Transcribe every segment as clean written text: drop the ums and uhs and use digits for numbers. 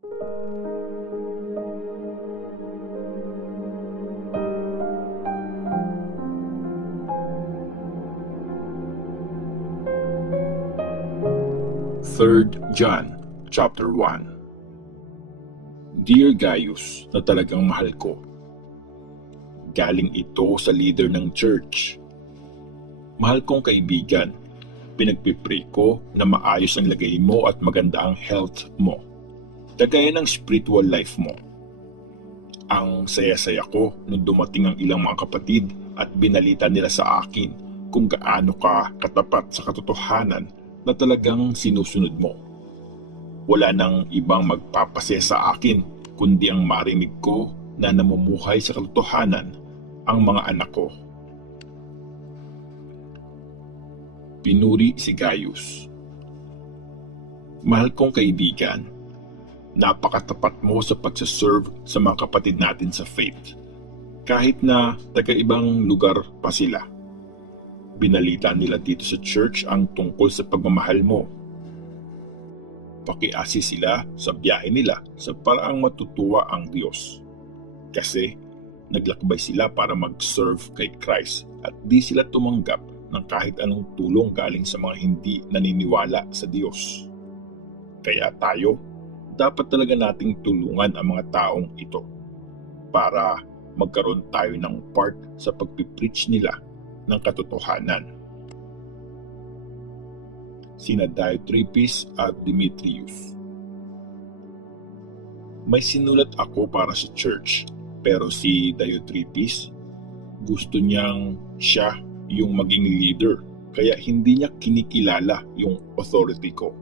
3 John chapter 1. Dear Gaius, na talagang mahal ko, galing ito sa leader ng church. Mahal kong kaibigan, pinagpipray ko na maayos ang lagay mo at maganda ang health mo, kagaya ng spiritual life mo. Ang saya-saya ko nung dumating ang ilang mga kapatid at binalita nila sa akin kung gaano ka katapat sa katotohanan na talagang sinusunod mo. Wala nang ibang magpapasaya sa akin kundi ang marinig ko na namumuhay sa katotohanan ang mga anak ko. Pinuri si Gaius. Mahal kong kaibigan, napakatapat mo sa pagsaserve sa mga kapatid natin sa faith, kahit na taga-ibang lugar pa sila. Binalita nila dito sa church ang tungkol sa pagmamahal mo. Pakiasi sila sa biyahe nila sa paraang matutuwa ang Diyos. Kasi naglakbay sila para mag-serve kay Christ at di sila tumanggap ng kahit anong tulong galing sa mga hindi naniniwala sa Diyos. Kaya tayo, dapat talaga nating tulungan ang mga taong ito para magkaroon tayo ng part sa pagpipreach nila ng katotohanan. Sina Diotrephes at Demetrius. May sinulat ako para sa church, pero si Diotrephes gusto niyang siya yung maging leader, kaya hindi niya kinikilala yung authority ko.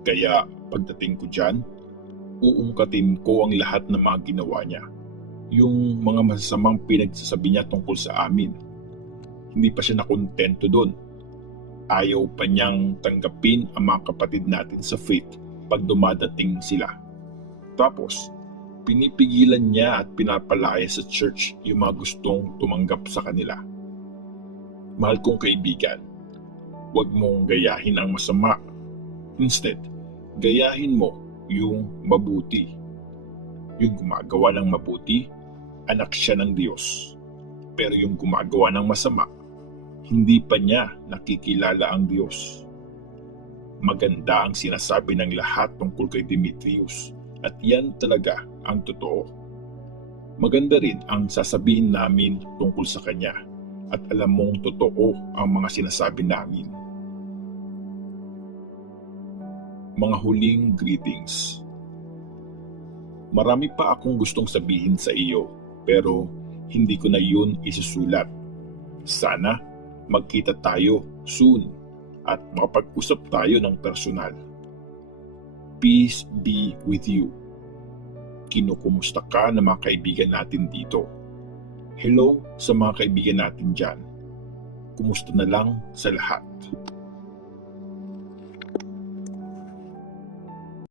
Kaya pagdating ko dyan, uungkatin ko ang lahat ng mga ginawa niya, yung mga masasamang pinagsasabi niya tungkol sa amin. Hindi pa siya nakontento doon. Ayaw pa niyang tanggapin ang mga kapatid natin sa faith pag dumadating sila. Tapos, pinipigilan niya at pinapalaya sa church yung mga gustong tumanggap sa kanila. Mahal kong kaibigan, huwag mong gayahin ang masama. Instead, gayahin mo yung mabuti. Yung gumagawa ng mabuti, anak siya ng Diyos. Pero yung gumagawa ng masama, hindi pa niya nakikilala ang Diyos. Maganda ang sinasabi ng lahat tungkol kay Demetrius at yan talaga ang totoo. Maganda rin ang sasabihin namin tungkol sa kanya at alam mong totoo ang mga sinasabi namin. Mga huling greetings. Marami pa akong gustong sabihin sa iyo pero hindi ko na yun isusulat. Sana magkita tayo soon at makapag-usap tayo ng personal. Peace be with you. Kinukumusta ka ng mga kaibigan natin dito. Hello sa mga kaibigan natin dyan. Kumusta na lang sa lahat.